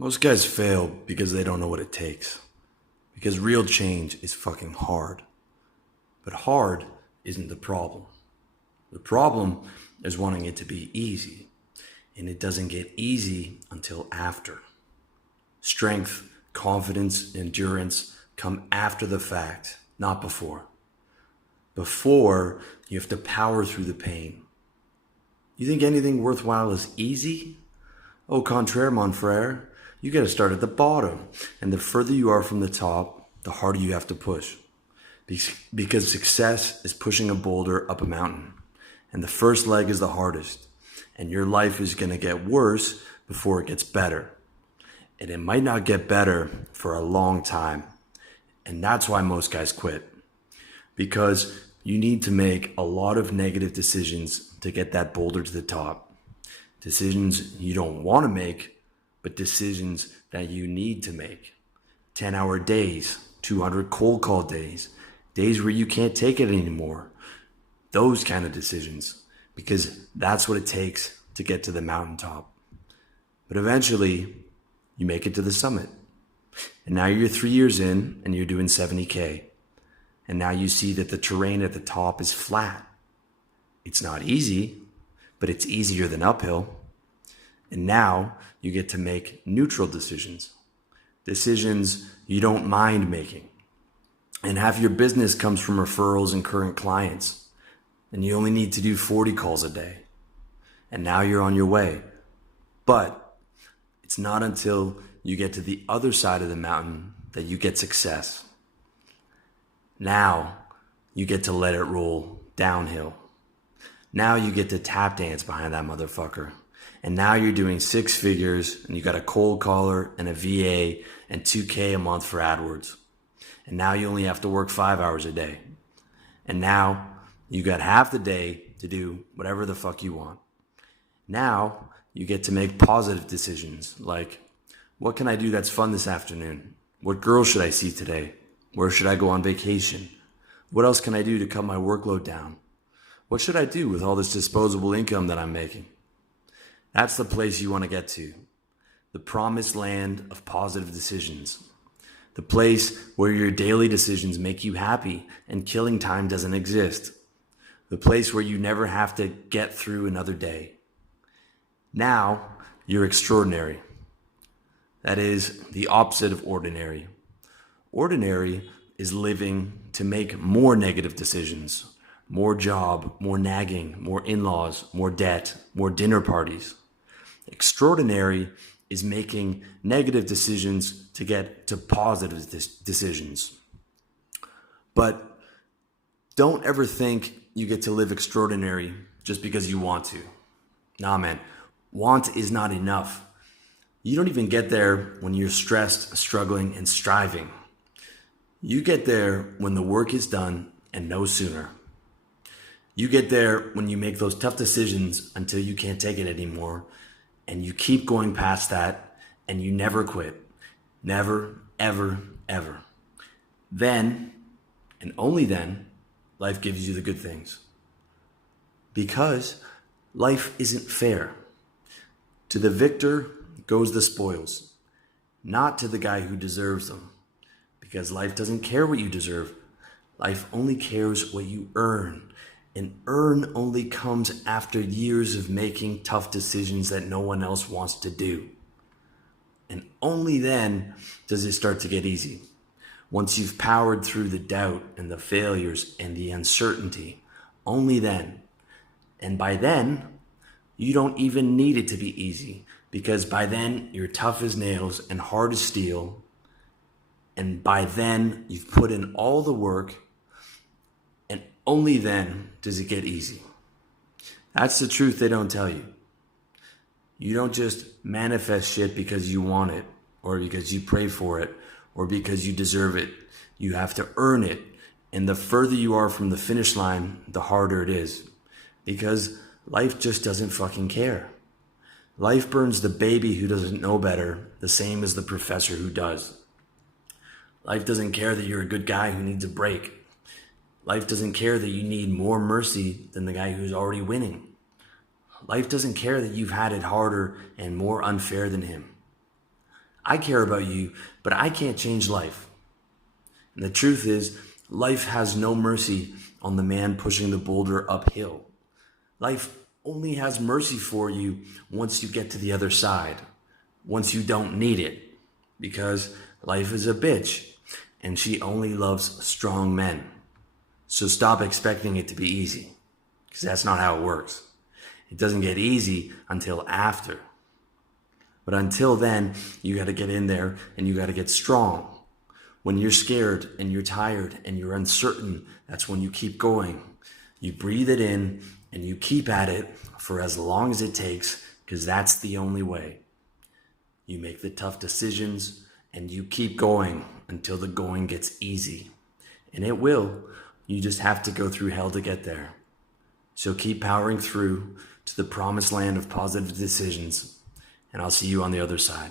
Most guys fail because they don't know what it takes. Because real change is fucking hard. But hard isn't the problem. The problem is wanting it to be easy. And it doesn't get easy until after. Strength, confidence, endurance come after the fact, not before. Before, you have to power through the pain. You think anything worthwhile is easy? Au contraire, mon frere. You gotta start at the bottom. And the further you are from the top, the harder you have to push. Because success is pushing a boulder up a mountain. And the first leg is the hardest. And your life is gonna get worse before it gets better. And it might not get better for a long time. And that's why most guys quit. Because you need to make a lot of negative decisions to get that boulder to the top. Decisions you don't want to make, but decisions that you need to make. 10-hour days, 200 cold call days, days where you can't take it anymore. Those kind of decisions, because that's what it takes to get to the mountaintop. But eventually, you make it to the summit. And now you're 3 years in and you're doing 70K. And now you see that the terrain at the top is flat. It's not easy, but it's easier than uphill. And now you get to make neutral decisions. Decisions you don't mind making. And half your business comes from referrals and current clients. And you only need to do 40 calls a day. And now you're on your way. But it's not until you get to the other side of the mountain that you get success. Now you get to let it roll downhill. Now you get to tap dance behind that motherfucker. And now you're doing 6 figures and you got a cold caller and a VA and 2K a month for AdWords. And now you only have to work 5 hours a day. And now you got half the day to do whatever the fuck you want. Now you get to make positive decisions like, what can I do that's fun this afternoon? What girl should I see today? Where should I go on vacation? What else can I do to cut my workload down? What should I do with all this disposable income that I'm making? That's the place you want to get to. The promised land of positive decisions. The place where your daily decisions make you happy and killing time doesn't exist. The place where you never have to get through another day. Now you're extraordinary. That is the opposite of ordinary. Ordinary is living to make more negative decisions, more job, more nagging, more in-laws, more debt, more dinner parties. Extraordinary is making negative decisions to get to positive decisions. But don't ever think you get to live extraordinary just because you want to. Nah, man, want is not enough. You don't even get there when you're stressed, struggling, and striving. You get there when the work is done and no sooner. You get there when you make those tough decisions until you can't take it anymore, and you keep going past that, and you never quit. Never, ever, ever. Then, and only then, life gives you the good things. Because life isn't fair. To the victor goes the spoils, not to the guy who deserves them. Because life doesn't care what you deserve. Life only cares what you earn. And earn only comes after years of making tough decisions that no one else wants to do. And only then does it start to get easy. Once you've powered through the doubt and the failures and the uncertainty, only then. And by then, you don't even need it to be easy. Because by then, you're tough as nails and hard as steel. And by then, you've put in all the work, and only then does it get easy. That's the truth they don't tell you. You don't just manifest shit because you want it, or because you pray for it, or because you deserve it. You have to earn it. And the further you are from the finish line, the harder it is. Because life just doesn't fucking care. Life burns the baby who doesn't know better, the same as the professor who does. Life doesn't care that you're a good guy who needs a break. Life doesn't care that you need more mercy than the guy who's already winning. Life doesn't care that you've had it harder and more unfair than him. I care about you, but I can't change life. And the truth is, life has no mercy on the man pushing the boulder uphill. Life only has mercy for you once you get to the other side, once you don't need it. Because life is a bitch, and she only loves strong men. So stop expecting it to be easy, because that's not how it works. It doesn't get easy until after. But until then, you got to get in there and you got to get strong. When you're scared and you're tired and you're uncertain, that's when you keep going. You breathe it in and you keep at it for as long as it takes, because that's the only way. You make the tough decisions and you keep going until the going gets easy. And it will. You just have to go through hell to get there. So keep powering through to the promised land of positive decisions, and I'll see you on the other side.